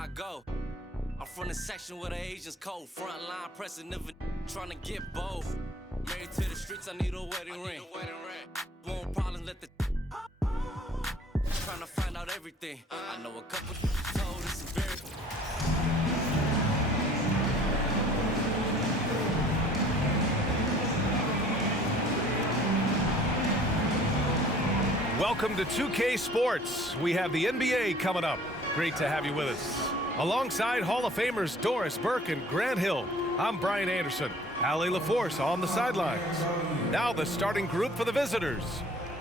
I go. I'm from the section where the Asians cold. Front line pressing, never trying to get bold. Married to the streets, I need a wedding ring. Won't problems, let the trying to find out everything. I know a couple told this is very. Welcome to 2K Sports. We have the NBA coming up. Great to have you with us. Alongside Hall of Famers Doris Burke and Grant Hill, I'm Brian Anderson. Allie LaForce on the sidelines. Now the starting group for the visitors.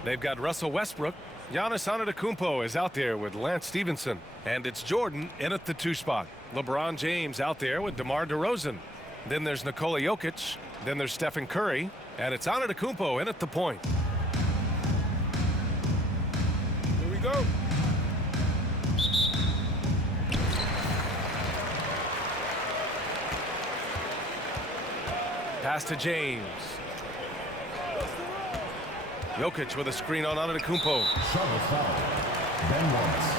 They've got Russell Westbrook. Giannis Antetokounmpo is out there with Lance Stevenson. And it's Jordan in at the 2 spot. LeBron James out there with DeMar DeRozan. Then there's Nikola Jokic. Then there's Stephen Curry. And it's Antetokounmpo in at the point. Here we go. Pass to James. Jokic with a screen on Antetokounmpo. Charlotte foul. Ben Wallace.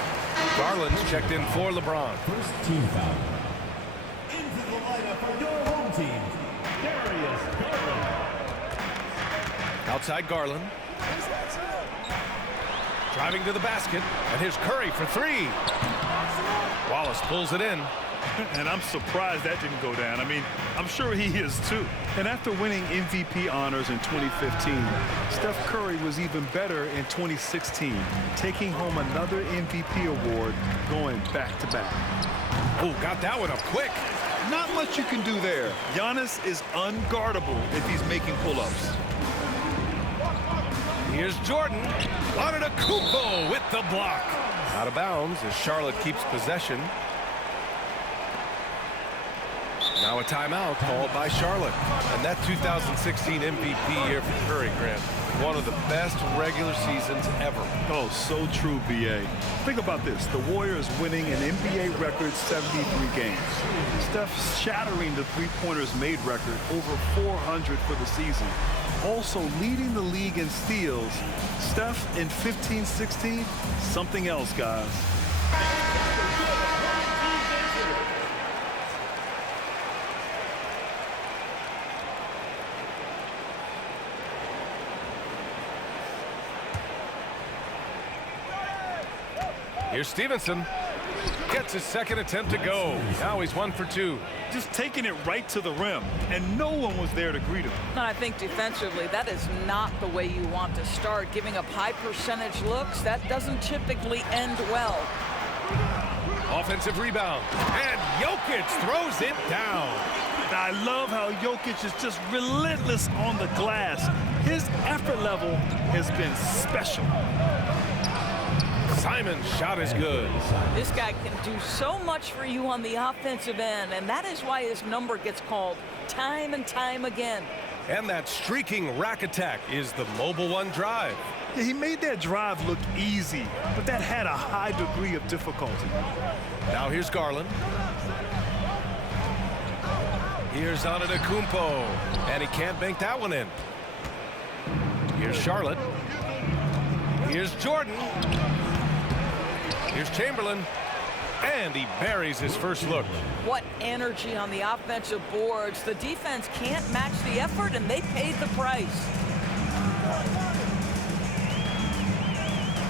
Garland's checked in for LeBron. First team foul. Into the lineup for your home team, Darius Garland. Outside Garland. Driving to the basket. And here's Curry for 3. Wallace pulls it in. And I'm surprised that didn't go down. I mean, I'm sure he is too. And after winning MVP honors in 2015, Steph Curry was even better in 2016, taking home another MVP award, going back-to-back. Oh, got that one up quick. Not much you can do there. Giannis is unguardable if he's making pull-ups. Here's Jordan. Antetokounmpo with the block. Out of bounds as Charlotte keeps possession. Now a timeout called by Charlotte. And that 2016 MVP year for Curry, Grant. One of the best regular seasons ever. Oh, so true, B.A. Think about this. The Warriors winning an NBA record 73 games. Steph shattering the three-pointers made record, over 400 for the season. Also leading the league in steals. Steph in 15-16, something else, guys. Here's Stevenson. Gets his second attempt to go. Now he's 1 for 2. Just taking it right to the rim, and no one was there to greet him. I think defensively, that is not the way you want to start. Giving up high percentage looks, that doesn't typically end well. Offensive rebound. And Jokic throws it down. I love how Jokic is just relentless on the glass. His effort level has been special. Simon's shot is good. This guy can do so much for you on the offensive end, and that is why his number gets called time and time again. And that streaking rack attack is the Mobile One drive. Yeah, he made that drive look easy, but that had a high degree of difficulty. Now here's Garland. Here's Antetokounmpo, and he can't bank that one in. Here's Charlotte. Here's Jordan. Here's Chamberlain, and he buries his first look. What energy on the offensive boards. The defense can't match the effort, and they paid the price.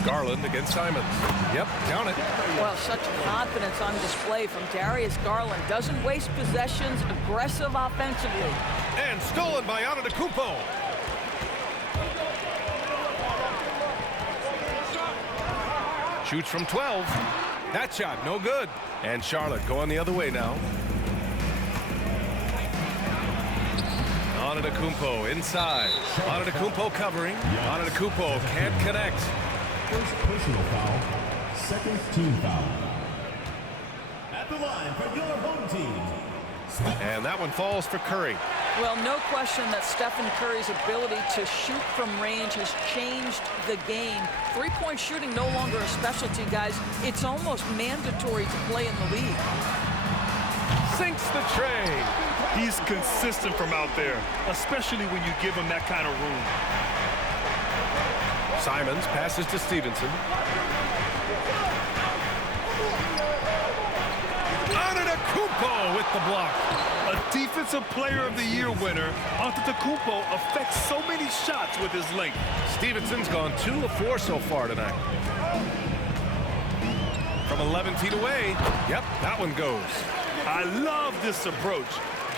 Garland against Simons. Yep, count it. Well, such confidence on display from Darius Garland. Doesn't waste possessions, aggressive offensively. And stolen by Antetokounmpo. Shoots from 12. That shot, no good. And Charlotte going the other way now. Antetokounmpo inside. Antetokounmpo covering. Antetokounmpo can't connect. First personal foul. Second team foul. At the line for your home team. And that one falls for Curry. Well, no question that Stephen Curry's ability to shoot from range has changed the game. Three-point shooting no longer a specialty, guys. It's almost mandatory to play in the league. Sinks the tray. He's consistent from out there, especially when you give him that kind of room. Simons passes to Stevenson. Antetokounmpo with the block. A Defensive Player of the Year winner, Antetokounmpo affects so many shots with his length. Stevenson's gone 2 of 4 so far tonight. From 11 feet away, yep, that one goes. I love this approach.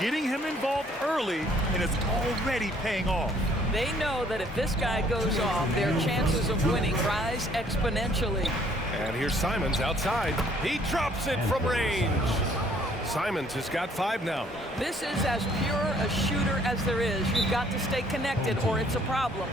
Getting him involved early, and it's already paying off. They know that if this guy goes off, their chances of winning rise exponentially. And here's Simons outside. He drops it from range. Simons has got 5 now. This is as pure a shooter as there is. You've got to stay connected or it's a problem.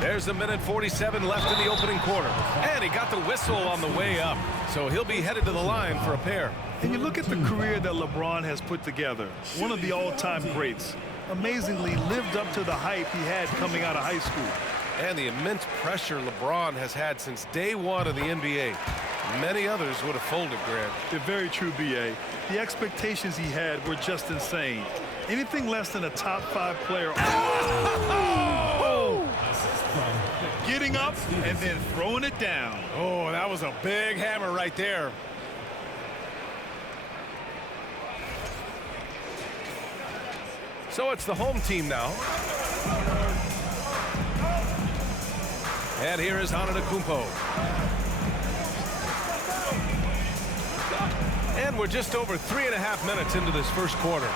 There's a minute 47 left in the opening quarter. And he got the whistle on the way up. So he'll be headed to the line for a pair. And you look at the career that LeBron has put together. One of the all-time greats. Amazingly lived up to the hype he had coming out of high school. And the immense pressure LeBron has had since day one of the NBA. Many others would have folded, Grant. They're very true, B.A. The expectations he had were just insane. Anything less than a top 5 player. Getting up and then throwing it down. Oh, that was a big hammer right there. So it's the home team now. And here is Antetokounmpo. And we're just over 3.5 minutes into this first quarter.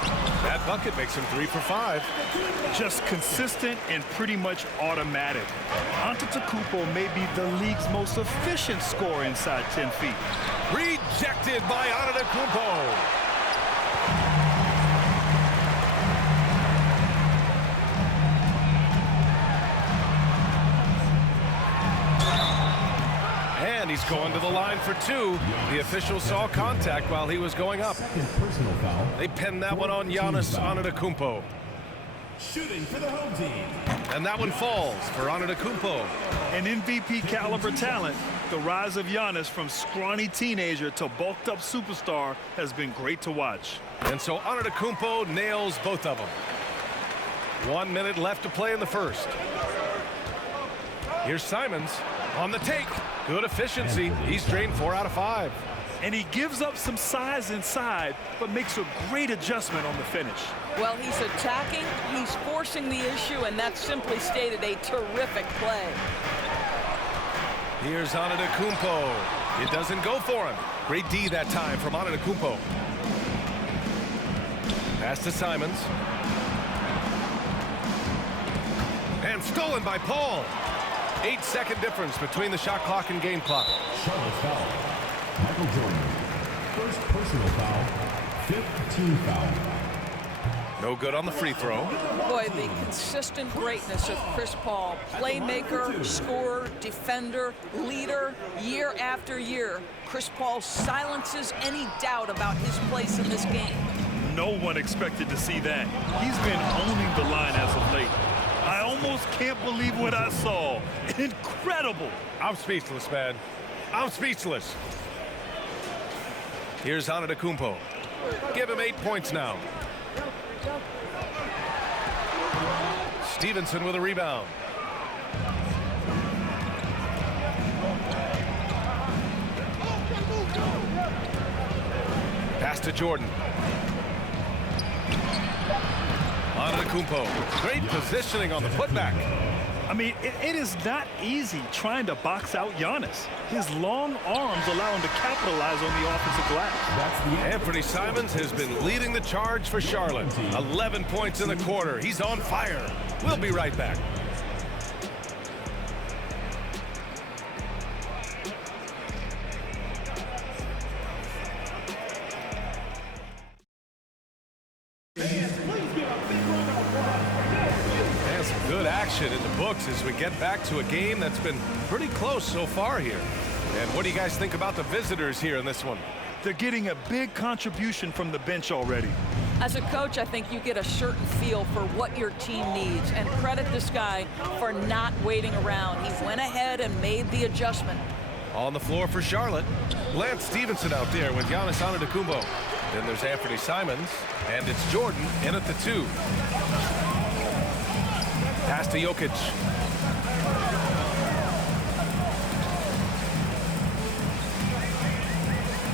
That bucket makes him 3 for 5. Just consistent and pretty much automatic. Antetokounmpo may be the league's most efficient scorer inside 10 feet. Rejected by Antetokounmpo. And he's going to the line for 2. The official saw contact while he was going up. Personal foul. They pinned that one on Giannis Antetokounmpo. Shooting for the home team. And that one falls for Antetokounmpo. An MVP caliber talent, the rise of Giannis from scrawny teenager to bulked up superstar has been great to watch. And so Antetokounmpo nails both of them. 1 minute left to play in the first. Here's Simons on the take. Good efficiency. He's drained 4 out of 5. And he gives up some size inside, but makes a great adjustment on the finish. Well, he's attacking, he's forcing the issue, and that's simply stated a terrific play. Here's Antetokounmpo. It doesn't go for him. Great D that time from Antetokounmpo. Pass to Simons. And stolen by Paul. 8-second difference between the shot clock and game clock. Charlotte foul. Michael Jordan. First personal foul. 5th team foul. No good on the free throw. Boy, the consistent greatness of Chris Paul. Playmaker, scorer, defender, leader, year after year. Chris Paul silences any doubt about his place in this game. No one expected to see that. He's been owning the line as of late. I almost can't believe what I saw. Incredible. I'm speechless, man. I'm speechless. Here's Antetokounmpo. Give him 8 points now. Stevenson with a rebound. Pass to Jordan. Antetokounmpo. Great positioning on the putback. I mean, it is not easy trying to box out Giannis. His long arms allow him to capitalize on the offensive glass. Anthony Simons has been leading the charge for Charlotte. 11 points in the quarter. He's on fire. We'll be right back. In the books as we get back to a game that's been pretty close so far here. And what do you guys think about the visitors here in this one? They're getting a big contribution from the bench already. As a coach, I think you get a certain feel for what your team needs, and credit this guy for not waiting around. He went ahead and made the adjustment. On the floor for Charlotte, Lance Stevenson out there with Giannis Antetokounmpo. Then there's Anthony Simons, and it's Jordan in at the 2. Pass to Jokic.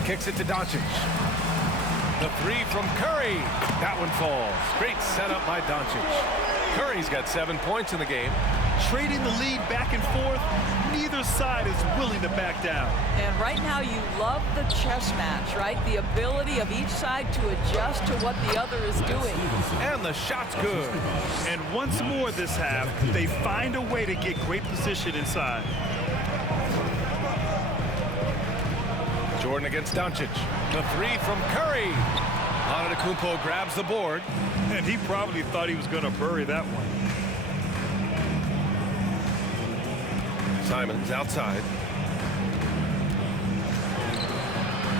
Kicks it to Doncic. The 3 from Curry. That one falls. Great setup by Doncic. Curry's got 7 points in the game. Trading the lead back and forth, neither side is willing to back down. And right now you love the chess match, right? The ability of each side to adjust to what the other is doing. And the shot's good. And once more this half, they find a way to get great position inside. Jordan against Doncic. The 3 from Curry. Antetokounmpo grabs the board. And he probably thought he was going to bury that one. Simons outside.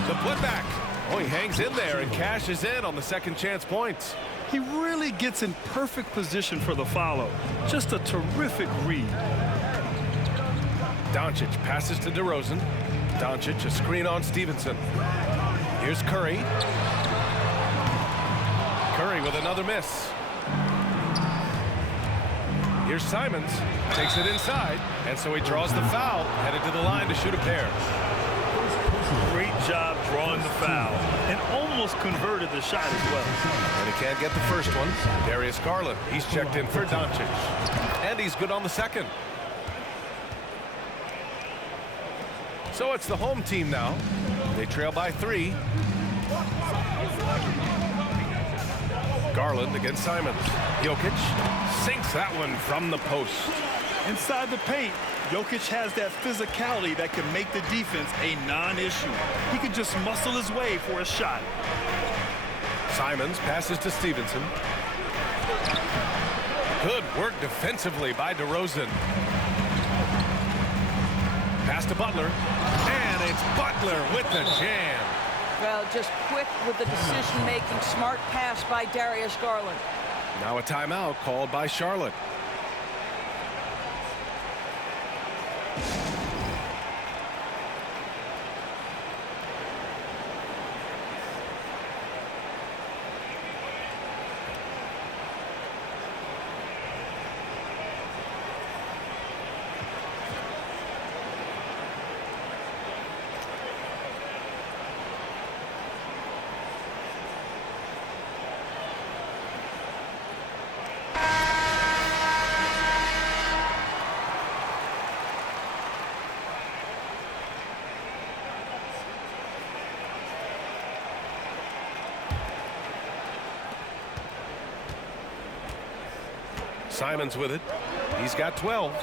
The putback. Oh, he hangs in there and cashes in on the second chance points. He really gets in perfect position for the follow. Just a terrific read. Doncic passes to DeRozan. Doncic, a screen on Stevenson. Here's Curry. Curry with another miss. Here's Simons, takes it inside, and so he draws the foul, headed to the line to shoot a pair. Great job drawing the foul, and almost converted the shot as well. And he can't get the first one. Darius Garland, he's checked in for Doncic. And he's good on the second. So it's the home team now. They trail by 3. Garland against Simons. Jokic sinks that one from the post. Inside the paint, Jokic has that physicality that can make the defense a non-issue. He can just muscle his way for a shot. Simons passes to Stevenson. Good work defensively by DeRozan. Pass to Butler. And it's Butler with the jam. Well, just quick with the decision-making, smart pass by Darius Garland. Now a timeout called by Charlotte. Simons with it. He's got 12.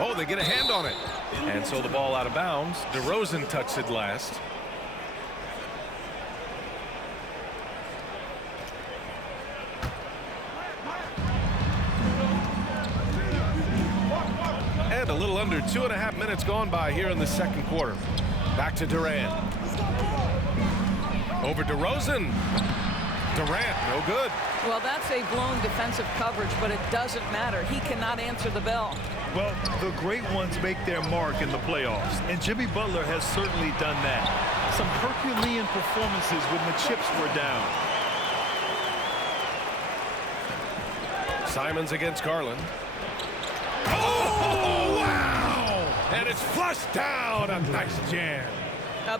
Oh, they get a hand on it. And so the ball out of bounds. DeRozan touched it last. And a little under 2.5 minutes gone by here in the second quarter. Back to Durant. Over DeRozan. Durant, no good. Well, that's a blown defensive coverage, but it doesn't matter. He cannot answer the bell. Well, the great ones make their mark in the playoffs, and Jimmy Butler has certainly done that. Some Herculean performances when the chips were down. Simons against Garland. Oh, wow! And it's flushed down. A nice jam.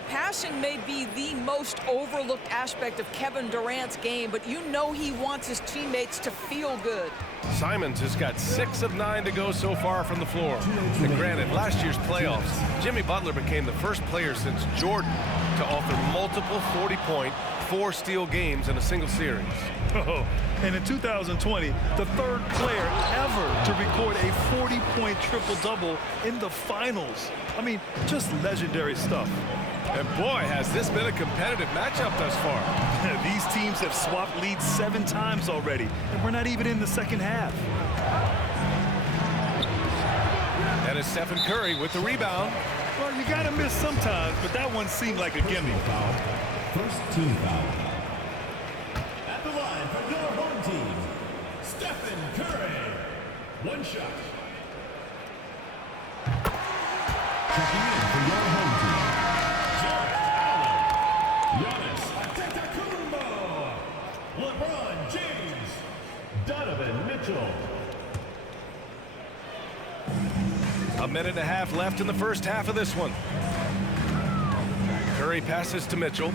Passing may be the most overlooked aspect of Kevin Durant's game, but you know he wants his teammates to feel good. Simons has got 6 of 9 to go so far from the floor. And granted, last year's playoffs, Jimmy Butler became the first player since Jordan to offer multiple 40-point, 4-steal games in a single series. Oh, and in 2020, the third player ever to record a 40-point triple-double in the finals. I mean, just legendary stuff. And boy, has this been a competitive matchup thus far. These teams have swapped leads 7 times already, and we're not even in the second half. That is Stephen Curry with the rebound. Well, you got to miss sometimes, but that one seemed like a gimme. First team foul. At the line for your home team, Stephen Curry. One shot. Checking in for your home minute and a half left in the first half of this one. Curry passes to Mitchell.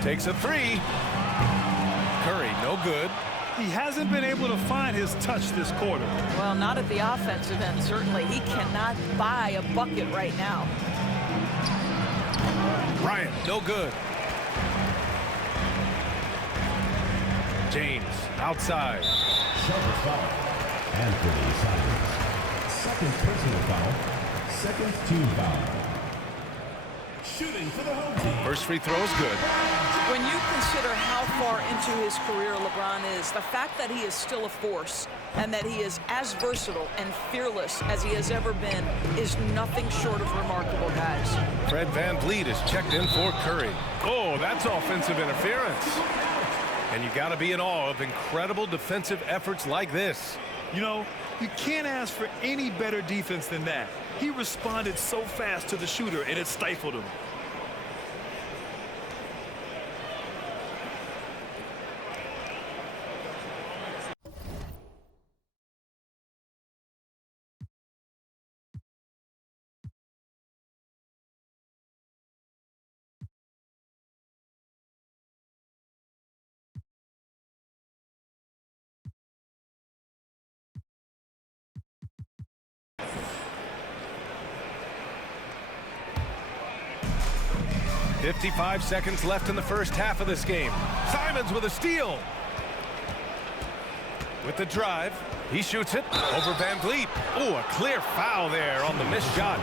Takes a three. Curry, no good. He hasn't been able to find his touch this quarter. Well, not at the offensive end, certainly. He cannot buy a bucket right now. Bryant, no good. James, outside. Sharpest foul. Anthony Simons. Second personal foul. Second team foul. Shooting for the home team. First free throw is good. When you consider how far into his career LeBron is, the fact that he is still a force and that he is as versatile and fearless as he has ever been is nothing short of remarkable, guys. Fred VanVleet is checked in for Curry. Oh, that's offensive interference. And you got to be in awe of incredible defensive efforts like this. You know, you can't ask for any better defense than that. He responded so fast to the shooter, and it stifled him. .55 seconds left in the first half of this game. Simons with a steal. With the drive, he shoots it over VanVleet. Oh, a clear foul there on the missed shot.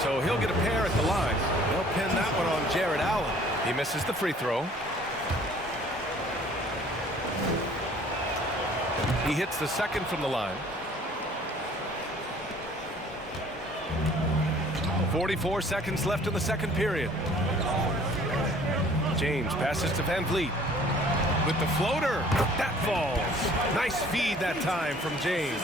So he'll get a pair at the line. They'll pin that one on Jared Allen. He misses the free throw. He hits the second from the line. 44 seconds left in the second period. James passes to VanVleet with the floater. That falls. Nice feed that time from James.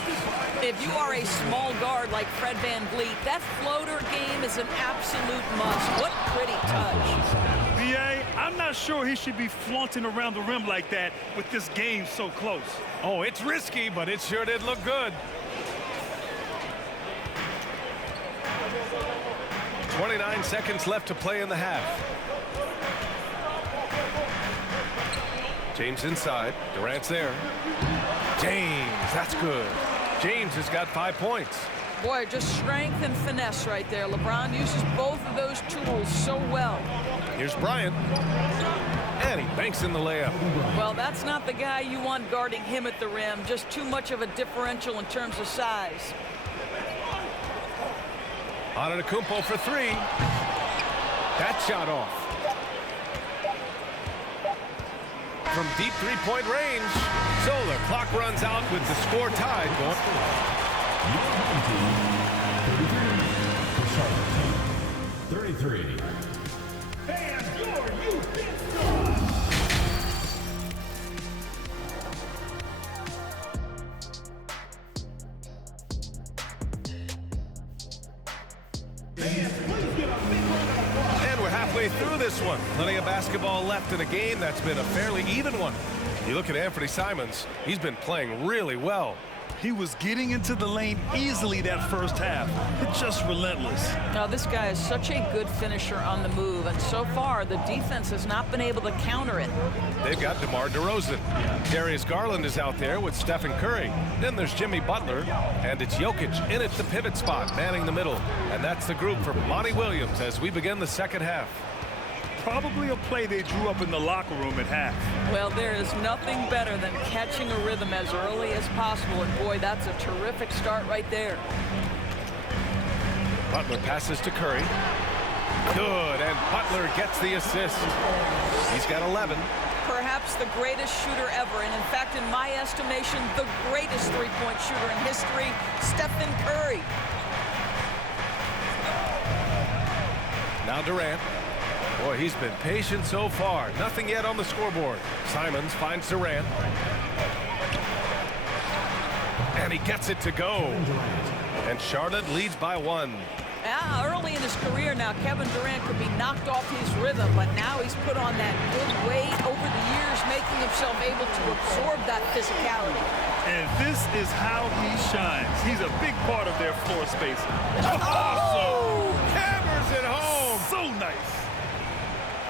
If you are a small guard like Fred VanVleet, that floater game is an absolute must. What pretty touch. B.A., I'm not sure he should be flaunting around the rim like that with this game so close. Oh, it's risky, but it sure did look good. 29 seconds left to play in the half. James inside. Durant's there. James, that's good. James has got 5 points. Boy, just strength and finesse right there. LeBron uses both of those tools so well. Here's Bryant. And he banks in the layup. Well, that's not the guy you want guarding him at the rim. Just too much of a differential in terms of size. Antetokounmpo for three. That shot off. From deep three-point range. So the clock runs out with the score tied. Your home team, 33. And your Houston Stars. And we're halfway through this one. Plenty of basketball left in a game that's been a fairly even one. You look at Anthony Simons, he's been playing really well. He was getting into the lane easily that first half. It's just relentless. Now, this guy is such a good finisher on the move, and so far the defense has not been able to counter it. They've got DeMar DeRozan. Darius Garland is out there with Stephen Curry. Then there's Jimmy Butler, and it's Jokic in at the pivot spot, manning the middle. And that's the group for Monty Williams as we begin the second half. Probably a play they drew up in the locker room at half. Well, there is nothing better than catching a rhythm as early as possible, and boy, that's a terrific start right there. Butler passes to Curry. Good, and Butler gets the assist. He's got 11. Perhaps the greatest shooter ever, and in fact, in my estimation, the greatest three-point shooter in history, Stephen Curry. Now Durant. Boy, he's been patient so far. Nothing yet on the scoreboard. Simons finds Durant. And he gets it to go. And Charlotte leads by 1. Yeah, early in his career now, Kevin Durant could be knocked off his rhythm, but now he's put on that good weight over the years, making himself able to absorb that physicality. And this is how he shines. He's a big part of their floor space. Oh! Hammers it home! So nice.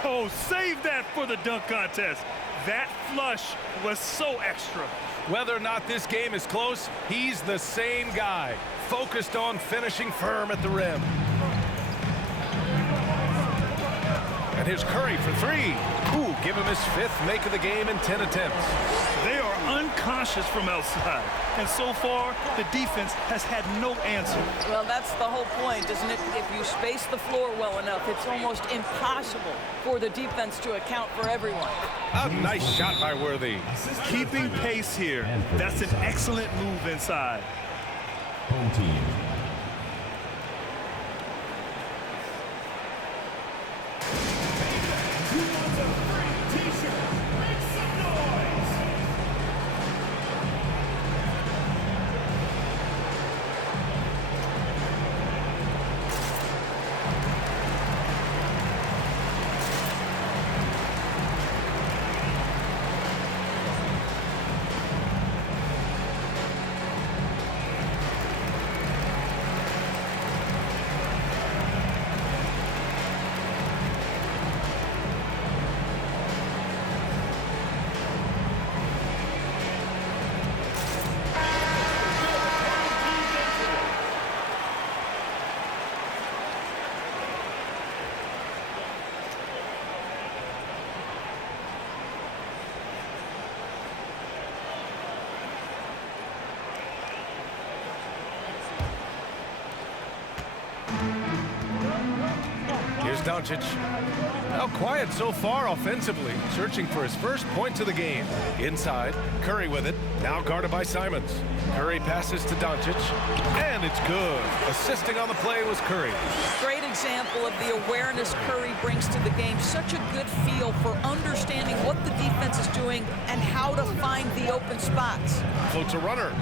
Oh, save that for the dunk contest. That flush was so extra. Whether or not this game is close, he's the same guy, focused on finishing firm at the rim. And here's Curry for three. Ooh, give him his 5th make of the game in 10 attempts. They are unconscious from outside. And so far, the defense has had no answer. Well, that's the whole point, isn't it? If you space the floor well enough, it's almost impossible for the defense to account for everyone. A nice shot by Worthy. Keeping pace here. That's an excellent move inside. Home team. Who wants a free t-shirt? Make some noise! Here's Doncic. Now quiet so far offensively, searching for his first points of the game. Inside, Curry with it, now guarded by Simons. Curry passes to Doncic, and it's good. Assisting on the play was Curry. Great example of the awareness Curry brings to the game. Such a good feel for understanding what the defense is doing and how to find the open spots. Floats a runner.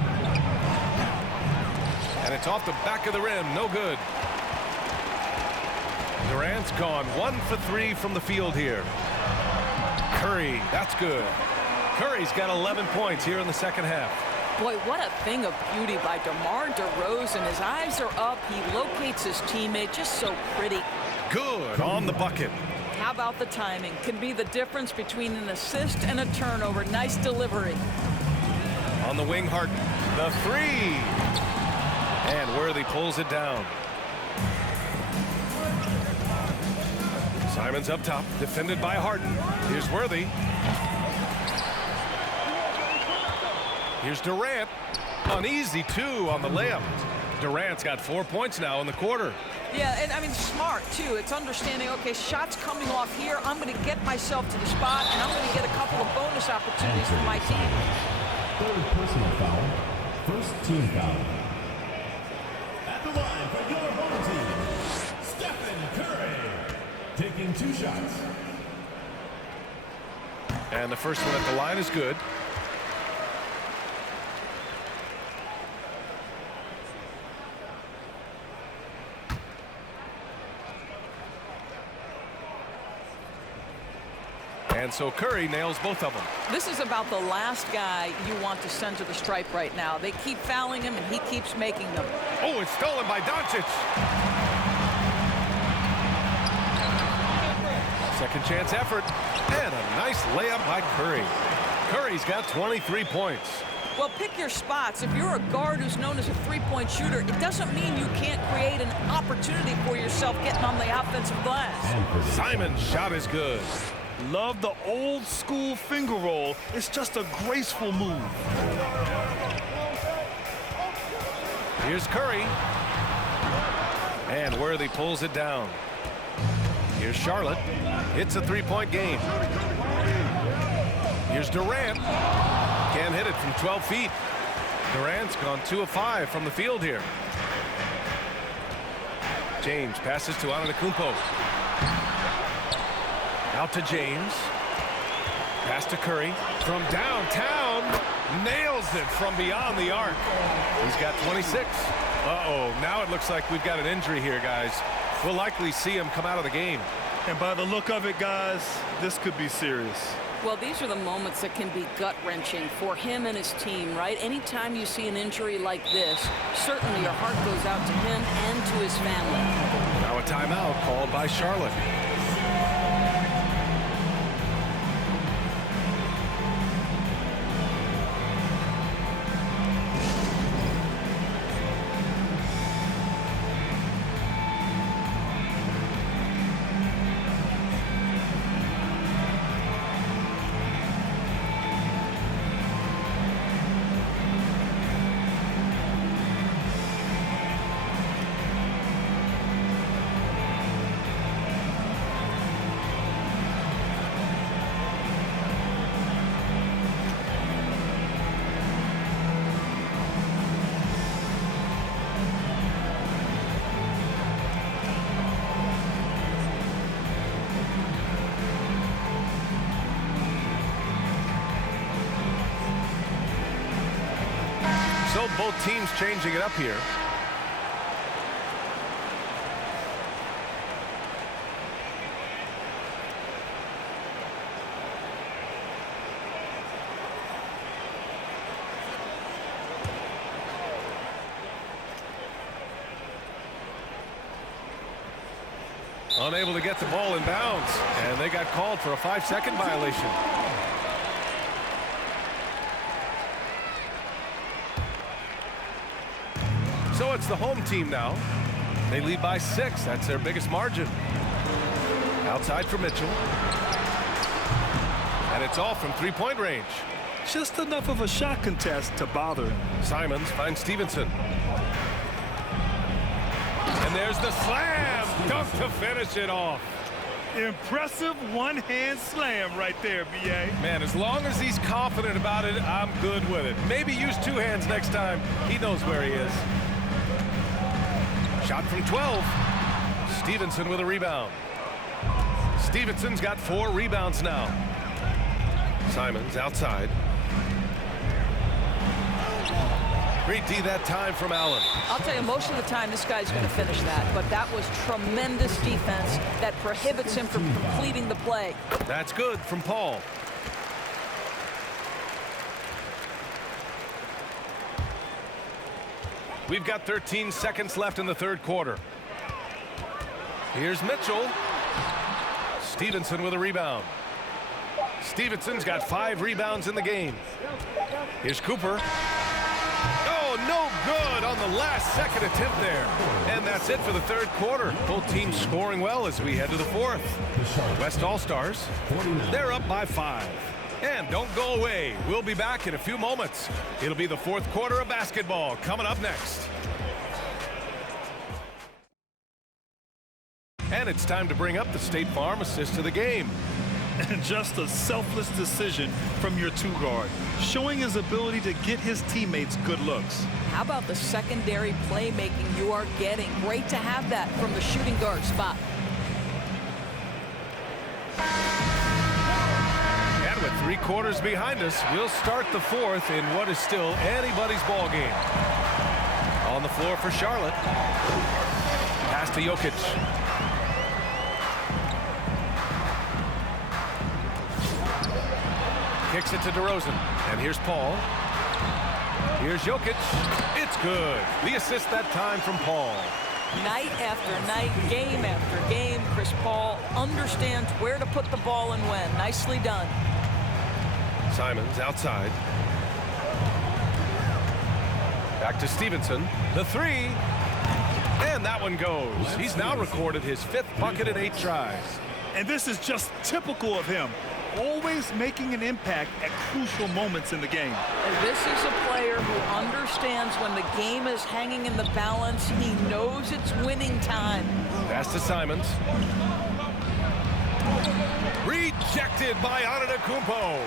And it's off the back of the rim, no good. Durant's gone 1 for 3 from the field here. Curry, that's good. Curry's got 11 points here in the second half. Boy, what a thing of beauty by DeMar DeRozan. His eyes are up. He locates his teammate just so pretty. Good on the bucket. How about the timing? Can be the difference between an assist and a turnover. Nice delivery. On the wing, Harden. The three. And Worthy pulls it down. Simons up top, defended by Harden. Here's Worthy. Here's Durant. An easy 2 on the layup. Durant's got 4 points now in the quarter. Yeah, and I mean, smart, too. It's understanding, okay, shots coming off here. I'm going to get myself to the spot, and I'm going to get a couple of bonus opportunities for my team. 3rd personal foul. 1st team foul. At the line for your home team, Stephen Curry. Taking 2 shots. And the first one at the line is good. And so Curry nails both of them. This is about the last guy you want to send to the stripe right now. They keep fouling him, and he keeps making them. Oh, it's stolen by Doncic. Second chance effort. And a nice layup by Curry. Curry's got 23 points. Well, pick your spots. If you're a guard who's known as a three-point shooter, it doesn't mean you can't create an opportunity for yourself getting on the offensive glass. Simon's shot is good. Love the old school finger roll. It's just a graceful move. Here's Curry. And Worthy pulls it down. Here's Charlotte. It's a three-point game. Here's Durant. Can't hit it from 12 feet. Durant's gone 2 of 5 from the field here. James passes to Antetokounmpo. Out to James. Pass to Curry. From downtown. Nails it from beyond the arc. He's got 26. Uh-oh, now it looks like we've got an injury here, guys. We'll likely see him come out of the game. And by the look of it, guys, this could be serious. Well, these are the moments that can be gut-wrenching for him and his team, right? Anytime you see an injury like this, certainly your heart goes out to him and to his family. Now a timeout called by Charlotte. So both teams changing it up here. Unable to get the ball in bounds, and they got called for a 5-second violation. So it's the home team now. They lead by 6. That's their biggest margin. Outside for Mitchell. And it's all from three-point range. Just enough of a shot contest to bother him. Simons finds Stevenson. And there's the slam dunk to finish it off. Impressive one-hand slam right there, B.A. Man, as long as he's confident about it, I'm good with it. Maybe use 2 hands next time. He knows where he is. Shot from 12. Stevenson with a rebound. Stevenson's got 4 rebounds now. Simons outside. Great D that time from Allen. I'll tell you, most of the time this guy's going to finish that, but that was tremendous defense that prohibits him from completing the play. That's good from Paul. We've got 13 seconds left in the third quarter. Here's Mitchell. Stevenson with a rebound. Stevenson's got 5 rebounds in the game. Here's Cooper. Oh, no good on the last second attempt there. And that's it for the third quarter. Both teams scoring well as we head to the fourth. West All-Stars, they're up by 5. And don't go away. We'll be back in a few moments. It'll be the fourth quarter of basketball coming up next. And it's time to bring up the State Farm assist to the game. And just a selfless decision from your 2-guard, showing his ability to get his teammates good looks. How about the secondary playmaking you are getting? Great to have that from the shooting guard spot. And with 3 quarters behind us, we'll start the fourth in what is still anybody's ball game. On the floor for Charlotte. Pass to Jokic. Kicks it to DeRozan. And here's Paul. Here's Jokic. It's good. The assist that time from Paul. Night after night, game after game, Chris Paul understands where to put the ball and when. Nicely done. Simons outside. Back to Stevenson. The 3. And that one goes. He's now recorded his 5th bucket in 8 tries. And this is just typical of him. Always making an impact at crucial moments in the game. And this is a player who understands when the game is hanging in the balance. He knows it's winning time. Pass to Simons. Rejected by Antetokounmpo.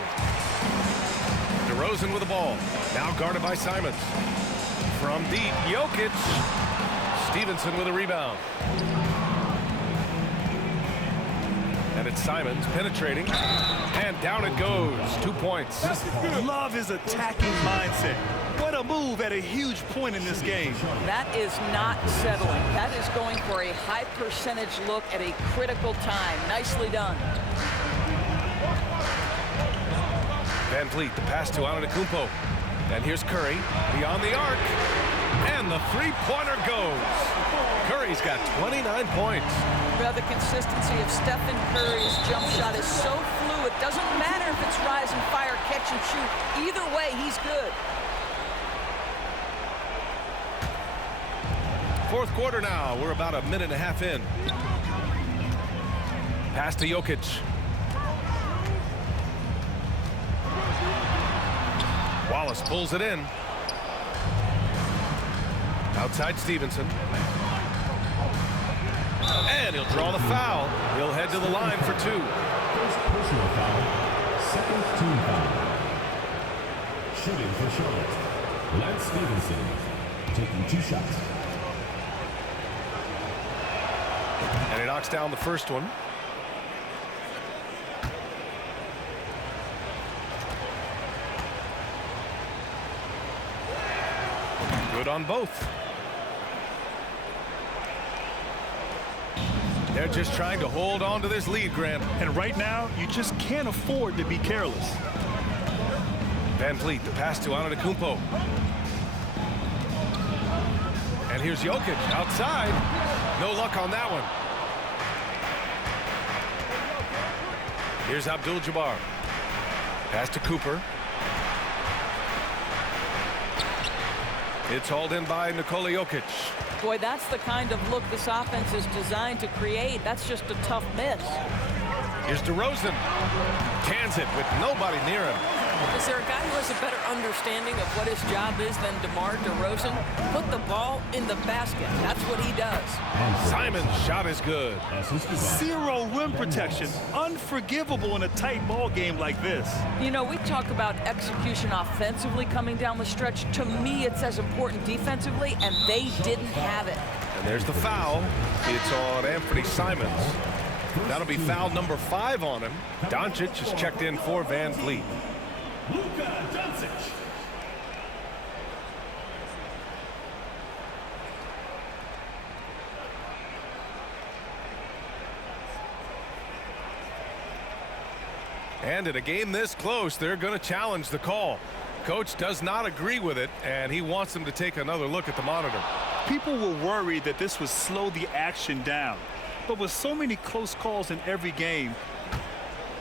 DeRozan with the ball. Now guarded by Simons. From deep, Jokic. Stevenson with a rebound. And it's Simons penetrating. And down it goes. 2 points. Love his attacking mindset. What a move at a huge point in this game. That is not settling. That is going for a high percentage look at a critical time. Nicely done. Van Vliet, the pass to Antetokounmpo. And here's Curry beyond the arc. And the three-pointer goes. Curry's got 29 points. Well, the consistency of Stephen Curry's jump shot is so fluid. Doesn't matter if it's rise and fire, catch and shoot. Either way, he's good. Fourth quarter now. We're about a minute and a half in. Pass to Jokic. Wallace pulls it in. Outside Stevenson. And he'll draw the foul. He'll head to the line for 2. First personal foul, second team foul. Shooting for Charlotte, Lance Stevenson, taking 2 shots. And he knocks down the first one. Good on both. They're just trying to hold on to this lead, Grant. And right now, you just can't afford to be careless. Van Vliet, the pass to Antetokounmpo. And here's Jokic outside. No luck on that one. Here's Abdul-Jabbar. Pass to Cooper. It's hauled in by Nikola Jokic. Boy, that's the kind of look this offense is designed to create. That's just a tough miss. Here's DeRozan. Cans it with nobody near him. Is there a guy who has a better understanding of what his job is than DeMar DeRozan? Put the ball in the basket. That's what he does. Simon's shot is good. Zero rim protection. Unforgivable in a tight ball game like this. You know, we talk about execution offensively coming down the stretch. To me, it's as important defensively, and they didn't have it. And there's the foul. It's on Anthony Simons. That'll be foul number 5 on him. Doncic is checked in for Van Vliet. Luka Doncic. And in a game this close, they're going to challenge the call. Coach does not agree with it, and he wants them to take another look at the monitor. People were worried that this would slow the action down. But with so many close calls in every game,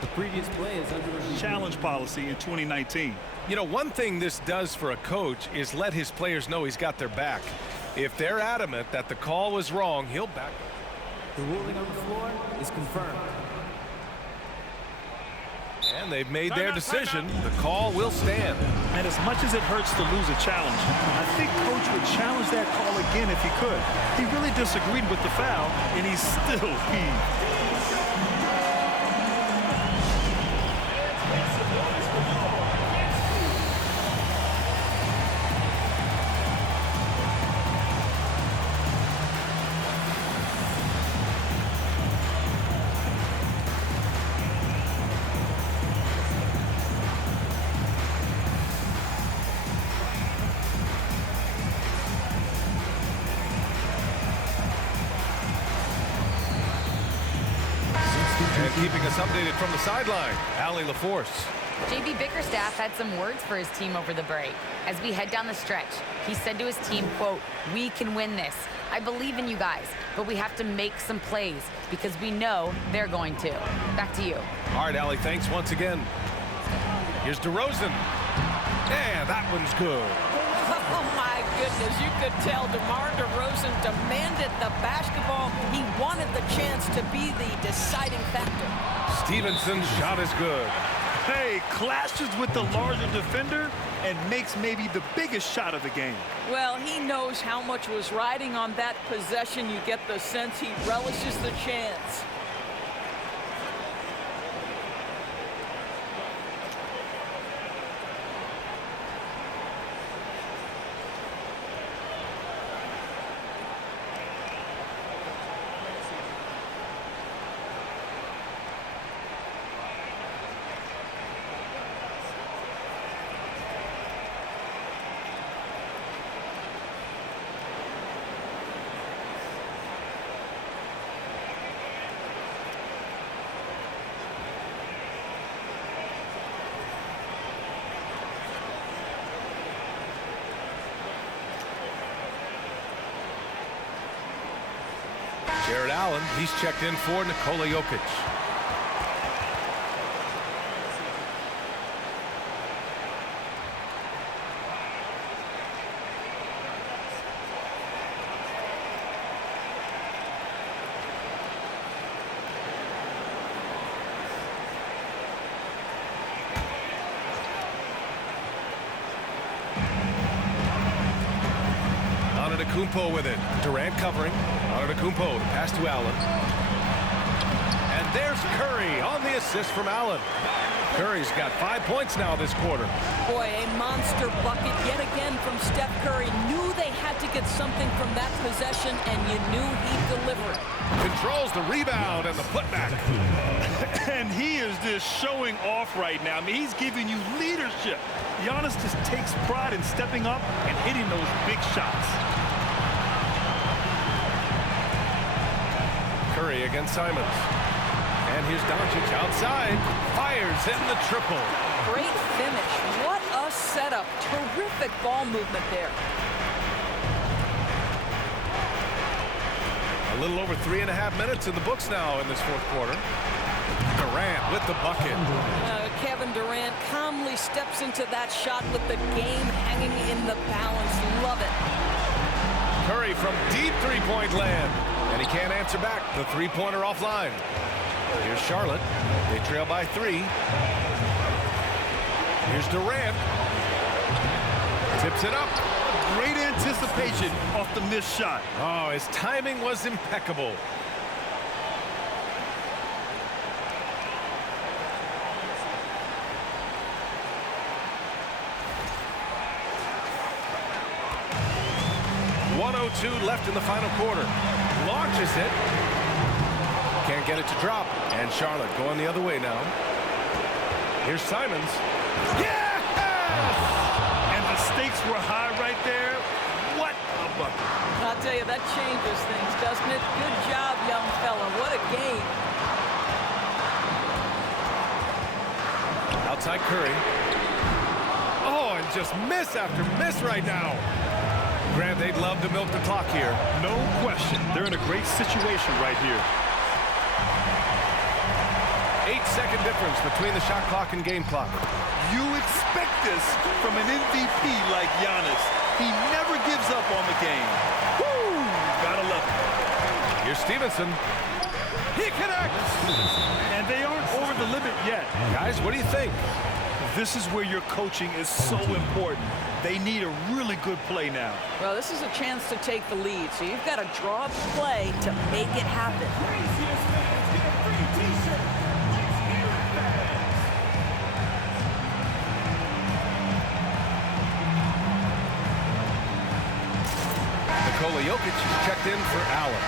the previous play is under review. Challenge policy in 2019. You know, one thing this does for a coach is let his players know he's got their back. If they're adamant that the call was wrong, he'll back up. The ruling on the floor is confirmed. And they've made their decision. The call will stand. And as much as it hurts to lose a challenge, I think Coach would challenge that call again if he could. He really disagreed with the foul, and he's still heaved. And keeping us updated from the sideline, Allie LaForce. J.B. Bickerstaff had some words for his team over the break. As we head down the stretch, he said to his team, quote, "We can win this. I believe in you guys, but we have to make some plays because we know they're going to." Back to you. All right, Allie, thanks once again. Here's DeRozan. Yeah, that one's good. Oh, my goodness. You could tell DeMar DeRozan demanded the basketball. He wanted the chance to be the deciding factor. Stevenson's shot is good. Hey, clashes with the larger defender and makes maybe the biggest shot of the game. Well, he knows how much was riding on that possession. You get the sense he relishes the chance. Jared Allen, he's checked in for Nikola Jokic. Antetokounmpo with it. Durant covering. Antetokounmpo, the pass to Allen. And there's Curry on the assist from Allen. Curry's got 5 points now this quarter. Boy, a monster bucket yet again from Steph Curry. Knew they had to get something from that possession, and you knew he'd deliver it. Controls the rebound and the putback. And he is just showing off right now. I mean, he's giving you leadership. Giannis just takes pride in stepping up and hitting those big shots. Curry against Simons. And here's Doncic outside. Fires in the triple. Great finish. What a setup. Terrific ball movement there. A little over 3.5 minutes in the books now in this fourth quarter. Durant with the bucket. Kevin Durant calmly steps into that shot with the game hanging in the balance. Love it. Curry from deep three-point land. And he can't answer back. The three-pointer offline. Here's Charlotte. They trail by 3. Here's Durant. Tips it up. Great anticipation off the missed shot. Oh, his timing was impeccable. .102 left in the final quarter. Launches it. Can't get it to drop. And Charlotte going the other way now. Here's Simons. Yes! And the stakes were high right there. What a bucket. I'll tell you, that changes things, doesn't it? Good job, young fella. What a game. Outside Curry. Oh, and just miss after miss right now. Grant, they'd love to milk the clock here. No question. They're in a great situation right here. 8-second difference between the shot clock and game clock. You expect this from an MVP like Giannis. He never gives up on the game. Woo! Gotta love it. Here's Stevenson. He connects! And they aren't over the limit yet. Guys, what do you think? This is where your coaching is so important. They need a really good play now. Well, this is a chance to take the lead, so you've got to draw up play to make it happen. Nikola Jokic is checked in for Allen.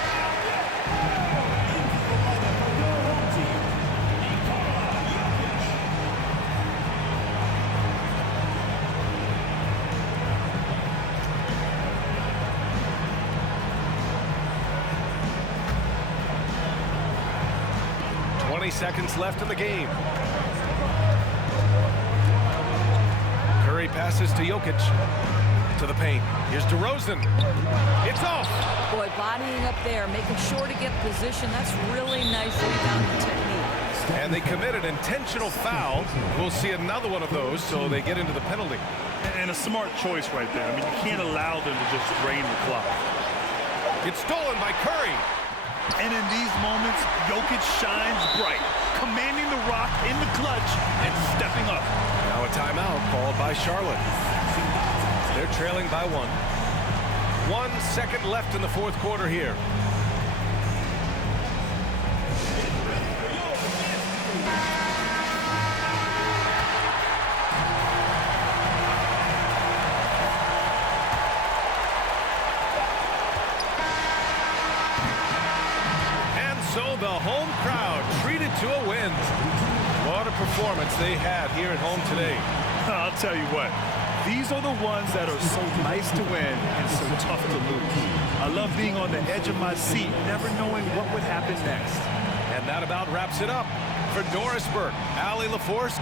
20 seconds left in the game. Curry passes to Jokic. To the paint. Here's DeRozan. It's off. Boy, bodying up there, making sure to get position. That's really nice rebounding technique. And they committed intentional foul. We'll see another one of those, so they get into the penalty. And a smart choice right there. I mean, you can't allow them to just drain the clock. It's stolen by Curry. And in these moments, Jokic shines bright, commanding the rock in the clutch and stepping up. Now a timeout called by Charlotte. They're trailing by 1. 1 second left in the fourth quarter here. And so the home crowd treated to a win. What a performance they had here at home today. I'll tell you what. These are the ones that are so nice to win and so tough to lose. I love being on the edge of my seat, never knowing what would happen next. And that about wraps it up. For Doris Burke, Allie LaForce,